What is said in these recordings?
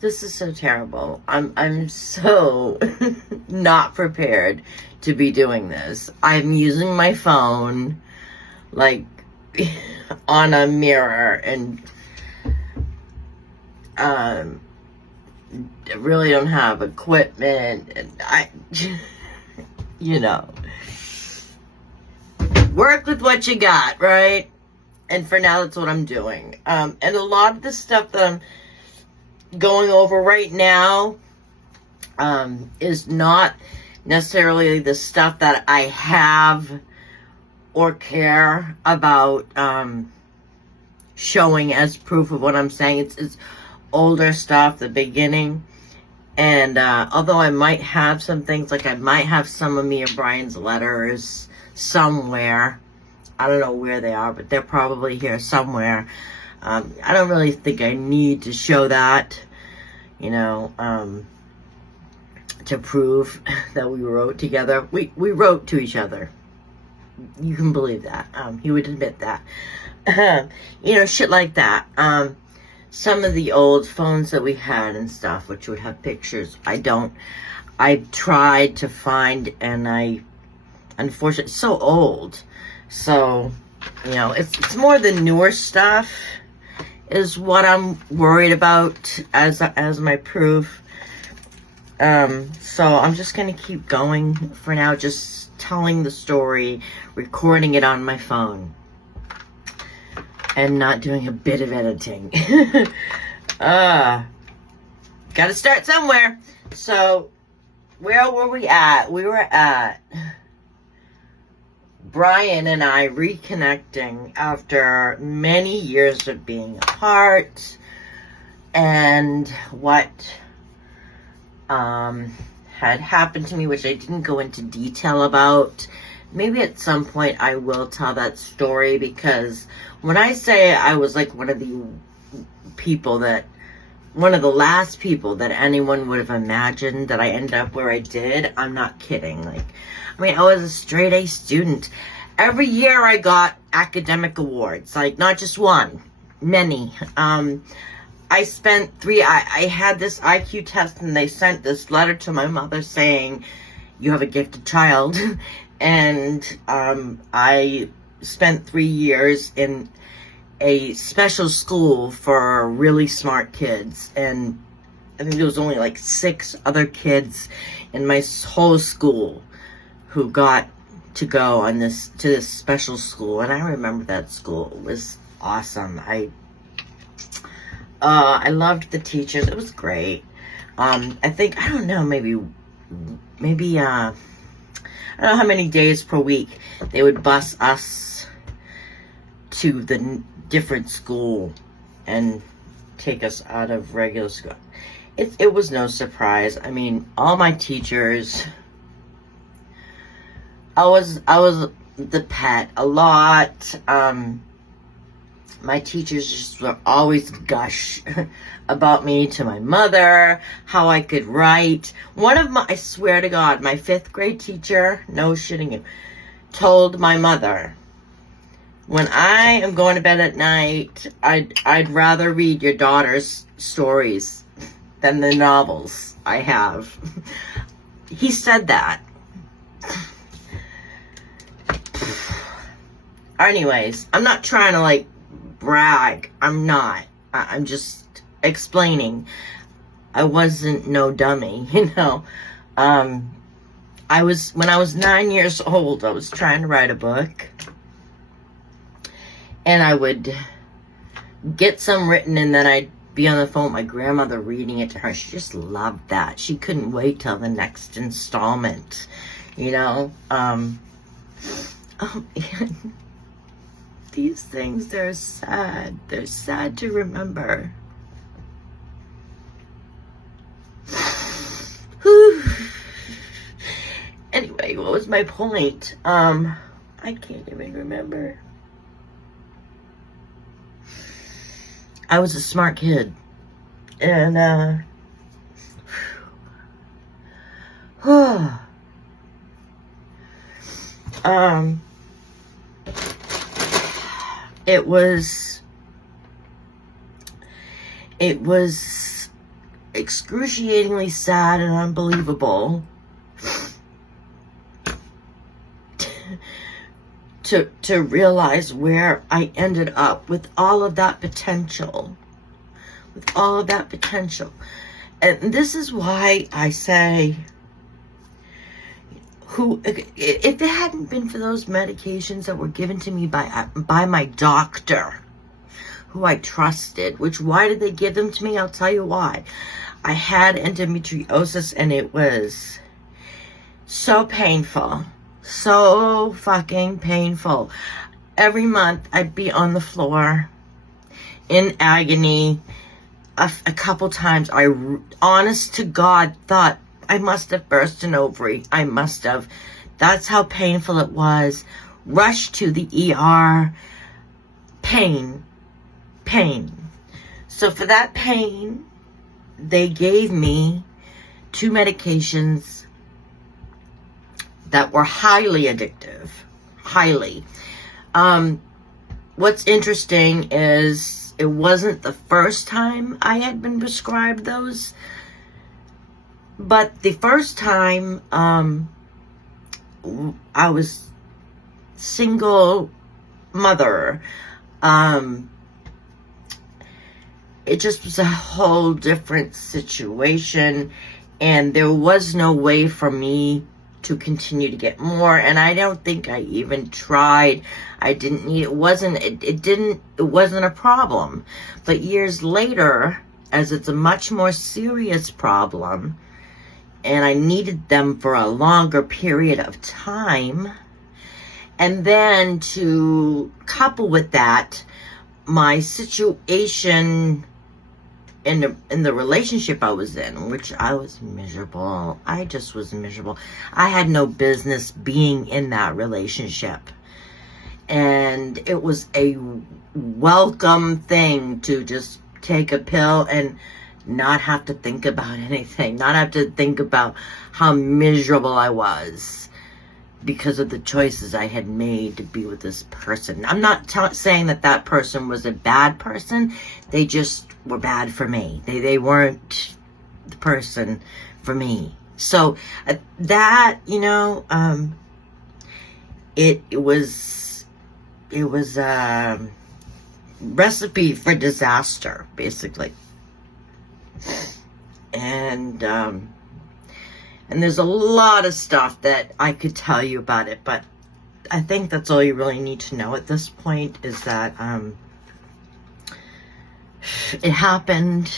This is so terrible. I'm so not prepared to be doing this. I'm using my phone like on a mirror, and really don't have equipment, and I you know, work with what you got, right? And for now, that's what I'm doing. And a lot of the stuff that I'm going over right now is not necessarily the stuff that I have or care about showing as proof of what I'm saying. It's older stuff, the beginning. And although I might have some things, like I might have some of me and Brian's letters somewhere. I don't know where they are, but they're probably here somewhere. I don't really think I need to show that, you know, to prove that we wrote together. We wrote to each other. You can believe that. He would admit that. You know, shit like that. Some of the old phones that we had and stuff, which would have pictures, I tried to find, and unfortunately, it's so old. So, you know, it's more the newer stuff is what I'm worried about as my proof. So I'm just going to keep going for now, just telling the story, recording it on my phone, and not doing a bit of editing. Gotta start somewhere. So, where were we at? We were at Brian and I reconnecting after many years of being apart, and what had happened to me, which I didn't go into detail about. Maybe at some point I will tell that story, because when I say I was like one of the last people that anyone would have imagined that I ended up where I did, I'm not kidding. Like, I mean, I was a straight A student. Every year I got academic awards, like not just one, many. I spent I had this IQ test, and they sent this letter to my mother saying, you have a gifted child. And I spent 3 years in a special school for really smart kids. And I think there was only like 6 other kids in my whole school who got to go on to this special school. And I remember that school. It was awesome. I loved the teachers. It was great. I think, I don't know, maybe I don't know how many days per week they would bus us to the different school and take us out of regular school. It was no surprise. I mean, all my teachers, I was the pet a lot. My teachers just were always gush about me to my mother, how I could write. I swear to God, my 5th grade teacher, no shitting you, told my mother, when I am going to bed at night, I'd rather read your daughter's stories than the novels I have. He said that. Anyways, I'm not trying to like brag. I'm not. I'm just explaining. I wasn't no dummy, you know. When I was 9 years old, I was trying to write a book, and I would get some written, and then I'd be on the phone with my grandmother reading it to her. She just loved that. She couldn't wait till the next installment, you know. Oh man. These things, they're sad. They're sad to remember. Anyway, what was my point? I can't even remember. I was a smart kid. And, excruciatingly sad and unbelievable to realize where I ended up with all of that potential. With all of that potential. And this is why I say, if it hadn't been for those medications that were given to me by my doctor, who I trusted, why did they give them to me? I'll tell you why. I had endometriosis, and it was so painful. So fucking painful. Every month I'd be on the floor in agony. A couple times I, honest to God, thought I must have burst an ovary. I must have. That's how painful it was. Rushed to the ER. Pain. So for that pain, they gave me 2 medications that were highly addictive. Highly. What's interesting is it wasn't the first time I had been prescribed those, but the first time I was single mother, it just was a whole different situation, and there was no way for me to continue to get more, and I don't think I even tried. I didn't need it. Wasn't a problem. But years later, as it's a much more serious problem, and I needed them for a longer period of time, and then to couple with that, my situation in the relationship I was in, which I was miserable. I just was miserable. I had no business being in that relationship. And it was a welcome thing to just take a pill and not have to think about anything. Not have to think about how miserable I was because of the choices I had made to be with this person. I'm not saying that person was a bad person. They just were bad for me. They weren't the person for me. So that, it was a recipe for disaster, basically. And there's a lot of stuff that I could tell you about it, but I think that's all you really need to know at this point, is that it happened.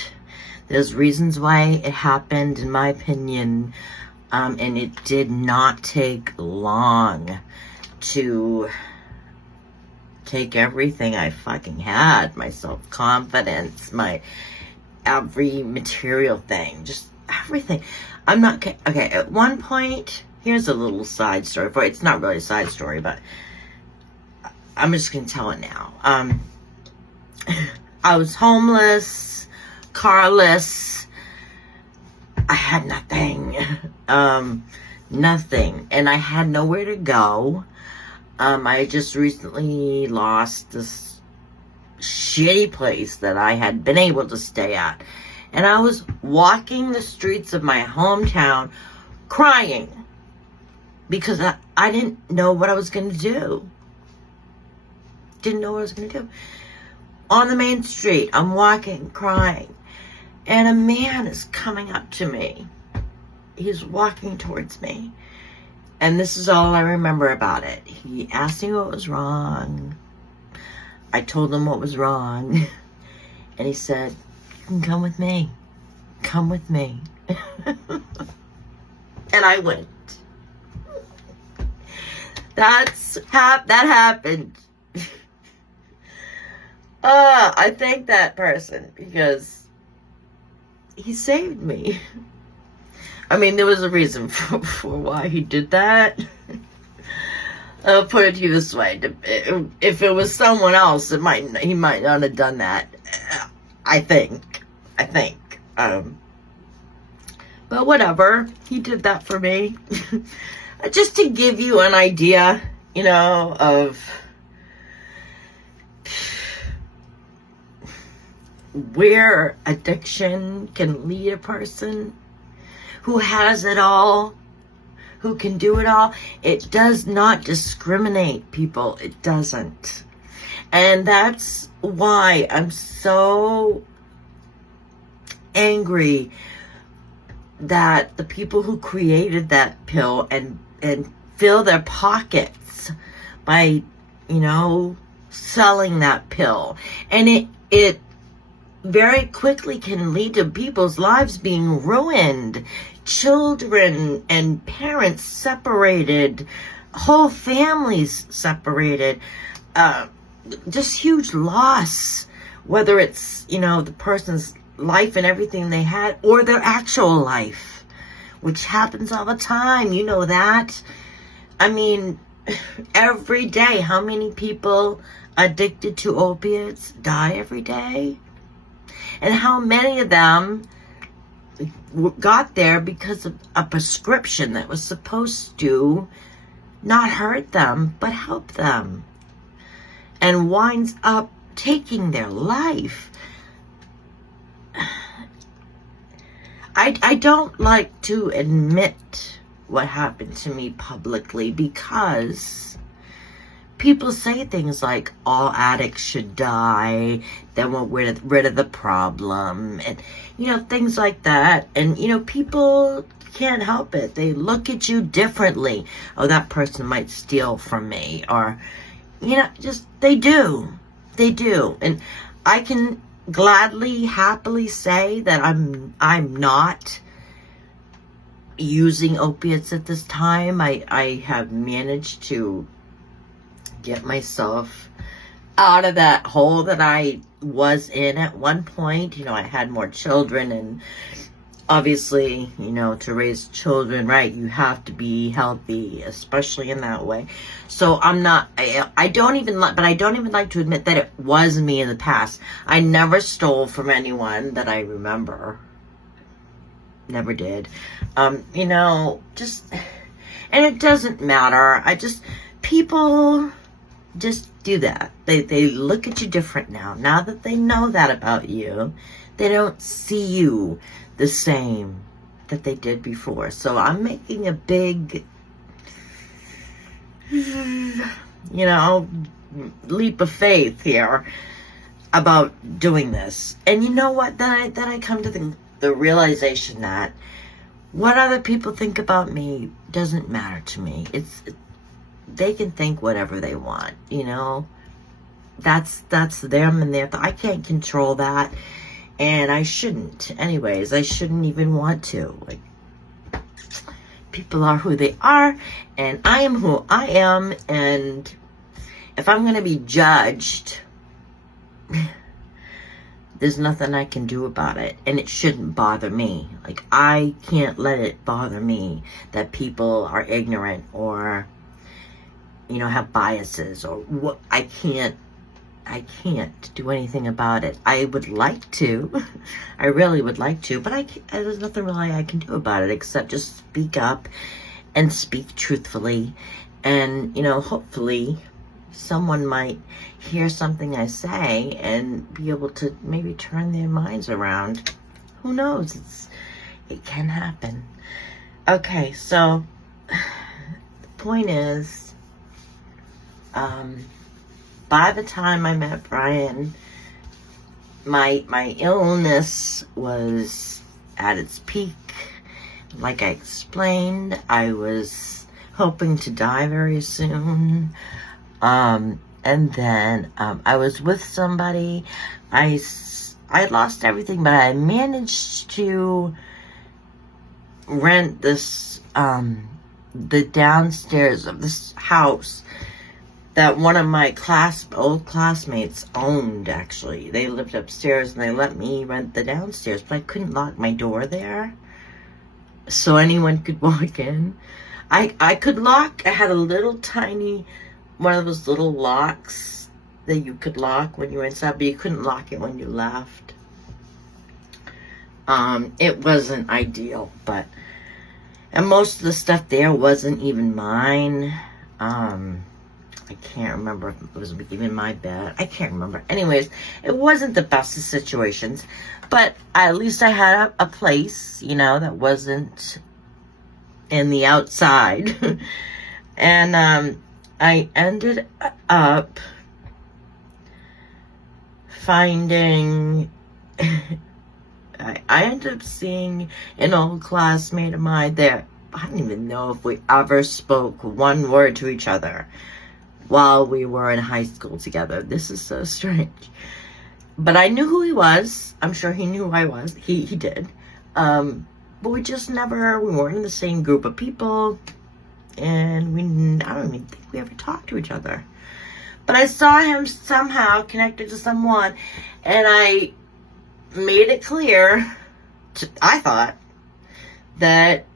There's reasons why it happened, in my opinion, and it did not take long to take everything I fucking had, my self-confidence, my every material thing, just everything. I'm not, okay, at one point, here's a little side story for you. It's not really a side story, but I'm just gonna tell it now. I was homeless, carless, I had nothing, nothing, and I had nowhere to go. I just recently lost this shitty place that I had been able to stay at. And I was walking the streets of my hometown crying because I didn't know what I was going to do. Didn't know what I was going to do. On the main street, I'm walking, crying. And a man is coming up to me. He's walking towards me. And this is all I remember about it. He asked me what was wrong. I told him what was wrong. And he said, "You can come with me. Come with me." And I went. That happened. I thank that person because he saved me. I mean, there was a reason for why he did that. I'll put it to you this way. If it was someone else, he might not have done that. I think. But whatever. He did that for me. Just to give you an idea, of where addiction can lead a person who has it all, who can do it all. It does not discriminate, people. It doesn't. And that's why I'm so angry that the people who created that pill and fill their pockets by, selling that pill. And it very quickly can lead to people's lives being ruined. Children and parents separated, whole families separated, just huge loss, whether it's, the person's life and everything they had, or their actual life, which happens all the time. You know that. I mean, every day, how many people addicted to opiates die every day? And how many of them got there because of a prescription that was supposed to not hurt them, but help them, and winds up taking their life? I don't like to admit what happened to me publicly, because people say things like all addicts should die, then we're rid of the problem, and things like that. And people can't help it. They look at you differently. Oh, that person might steal from me, or just they do. And I can gladly, happily say that I'm not using opiates at this time. I have managed to get myself out of that hole that I was in at one point. I had more children, and obviously, to raise children right, you have to be healthy, especially in that way. So I don't even like to admit that it was me in the past. I never stole from anyone that I remember. Never did. And it doesn't matter. People just do that. They look at you different now. Now that they know that about you, they don't see you the same that they did before. So I'm making a big, leap of faith here about doing this. And you know what? Then I come to the realization that what other people think about me doesn't matter to me. They can think whatever they want, That's them and their I can't control that. And I shouldn't. Anyways, I shouldn't even want to. People are who they are, and I am who I am. And if I'm going to be judged, there's nothing I can do about it. And it shouldn't bother me. I can't let it bother me that people are ignorant or, have biases, or what. I can't do anything about it. I would like to. I really would like to, but there's nothing really I can do about it except just speak up and speak truthfully. And, hopefully someone might hear something I say and be able to maybe turn their minds around. Who knows? It can happen. Okay, so the point is, by the time I met Brian, my illness was at its peak. Like I explained, I was hoping to die very soon. And then I was with somebody. I lost everything, but I managed to rent this the downstairs of this house that one of my old classmates owned. Actually, they lived upstairs and they let me rent the downstairs, but I couldn't lock my door there so anyone could walk in. I could lock. I had a little tiny one of those little locks that you could lock when you were inside, but you couldn't lock it when you left. It wasn't ideal, and most of the stuff there wasn't even mine. I can't remember if it was even my bed. I can't remember. Anyways, it wasn't the best of situations, but at least I had a place, you know, that wasn't in the outside. And I ended up finding, I ended up seeing an old classmate of mine that I don't even know if we ever spoke one word to each other while we were in high school together. This is so strange. But I knew who he was. I'm sure he knew who I was. He did. But we just never, we weren't in the same group of people. And I don't even think we ever talked to each other. But I saw him somehow connected to someone. And I made it clear, I thought, that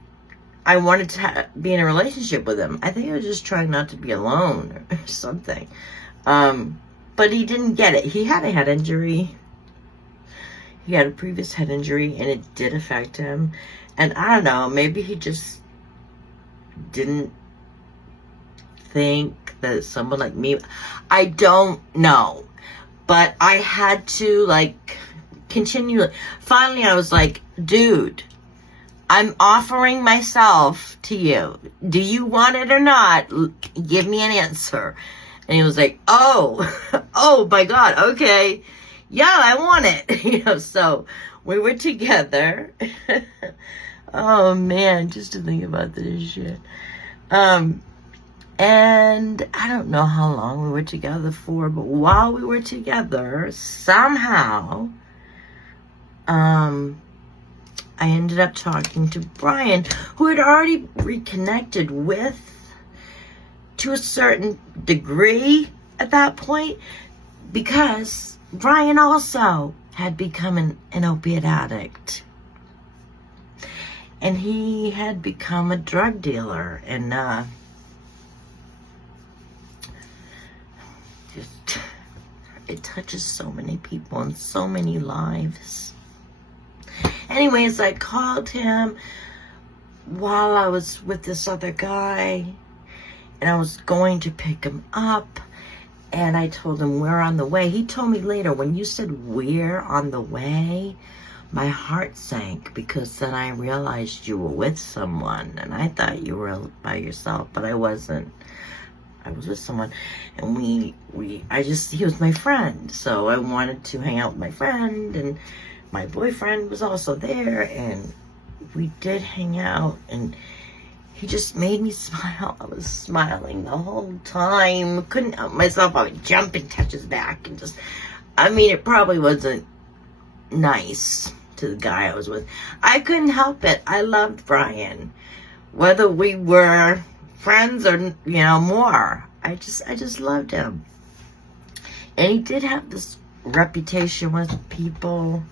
I wanted to be in a relationship with him. I think I was just trying not to be alone or something. But he didn't get it. He had a head injury. He had a previous head injury, and it did affect him. And I don't know, maybe he just didn't think that someone like me, I don't know. But I had to, like, continue. Finally, I was like, dude, I'm offering myself to you. Do you want it or not? Give me an answer. And he was like, oh my God, okay. Yeah, I want it. You know, so we were together. Oh man, just to think about this shit. And I don't know how long we were together for, but while we were together, somehow, I ended up talking to Brian, who had already reconnected with, to a certain degree at that point, because Brian also had become an opiate addict. And he had become a drug dealer, and just, it touches so many people and so many lives. Anyways, I called him while I was with this other guy, and I was going to pick him up, and I told him we're on the way. He told me later, when you said we're on the way, my heart sank, because then I realized you were with someone, and I thought you were by yourself, but I wasn't. I was with someone, and he was my friend, so I wanted to hang out with my friend, and my boyfriend was also there, and we did hang out, and he just made me smile. I was smiling the whole time. Couldn't help myself. I would jump and touch his back, and just, I mean, it probably wasn't nice to the guy I was with. I couldn't help it. I loved Brian, whether we were friends or, you know, more. I just loved him. And he did have this reputation with people.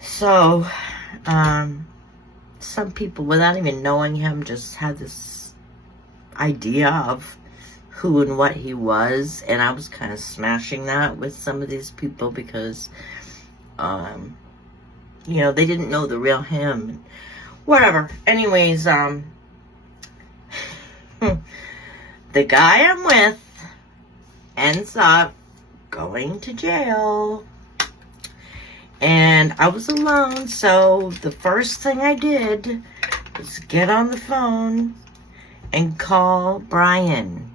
So, some people, without even knowing him, just had this idea of who and what he was, and I was kind of smashing that with some of these people because, you know, they didn't know the real him. Whatever. Anyways, the guy I'm with ends up going to jail. And I was alone, so the first thing I did was get on the phone and call Brian.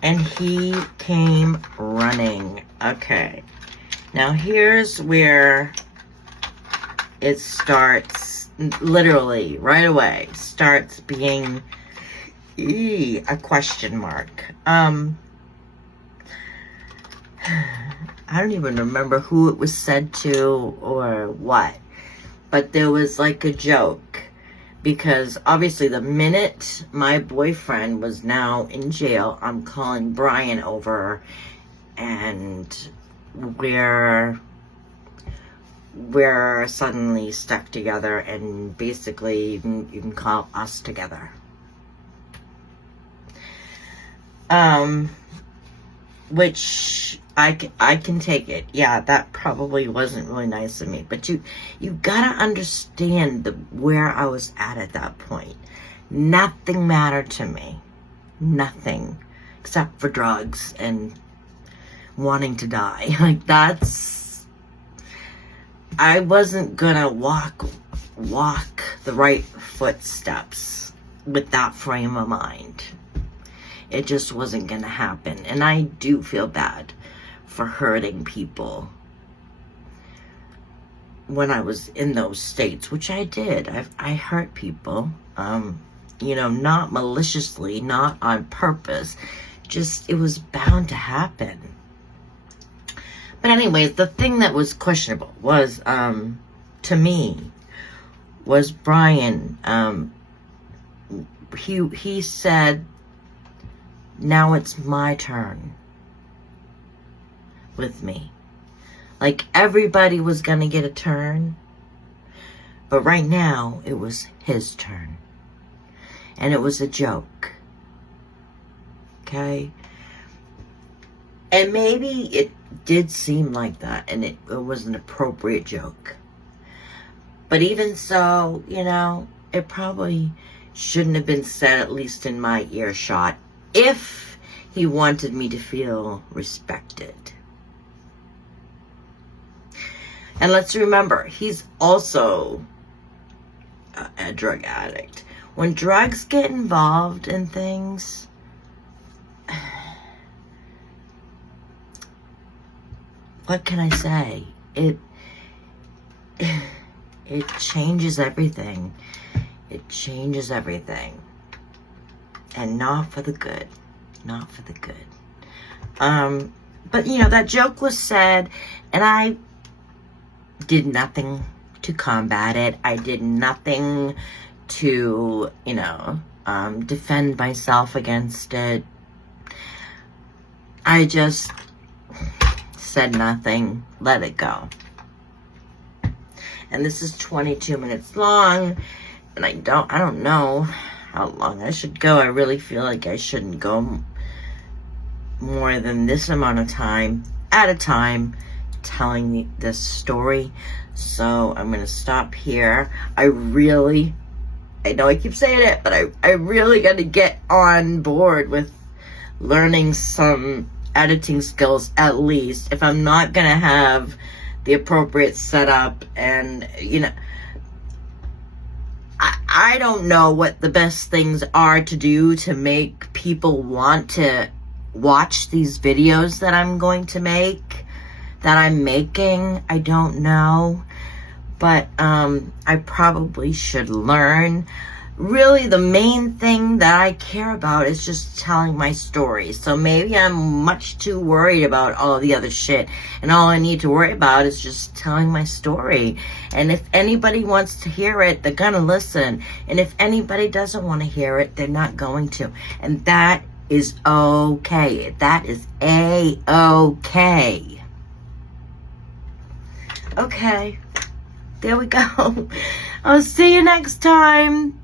And he came running. Okay. Now here's where it starts, literally, right away, starts being a question mark. I don't even remember who it was said to or what, but there was like a joke, because obviously the minute my boyfriend was now in jail, I'm calling Brian over, and we're suddenly stuck together, and basically you can call us together. Which I can take it. Yeah, that probably wasn't really nice of me. But you gotta understand where I was at that point. Nothing mattered to me. nothing except for drugs and wanting to die. Like, that's, I wasn't gonna walk the right footsteps with that frame of mind. It just wasn't gonna happen. And I do feel bad for hurting people when I was in those states, which I did. I hurt people, you know, not maliciously, not on purpose, just, it was bound to happen. But anyways, the thing that was questionable was, to me, was Brian. He said, now it's my turn with me. Like, everybody was gonna get a turn, but right now it was his turn. And it was a joke. Okay? And maybe it did seem like that, and it was an appropriate joke. But even so, you know, it probably shouldn't have been said, at least in my earshot, if he wanted me to feel respected. And let's remember, he's also a drug addict. When drugs get involved in things, what can I say? It changes everything. It changes everything. And not for the good. Not for the good. But, you know, that joke was said, and I did nothing to combat it. I did nothing to, you know, defend myself against it. I just said nothing, let it go. And this is 22 minutes long, and I don't know how long I should go. I really feel like I shouldn't go more than this amount of time at a time telling this story. So I'm gonna stop here. I know I keep saying it, but I really gotta get on board with learning some editing skills, at least, if I'm not gonna have the appropriate setup. And, you know, I don't know what the best things are to do to make people want to watch these videos that I'm going to make, that I'm making. I don't know, but I probably should learn. Really, the main thing that I care about is just telling my story. So maybe I'm much too worried about all the other shit, and all I need to worry about is just telling my story. And if anybody wants to hear it, they're gonna listen. And if anybody doesn't want to hear it, they're not going to. And that is okay. That is A-okay. Okay, there we go. I'll see you next time.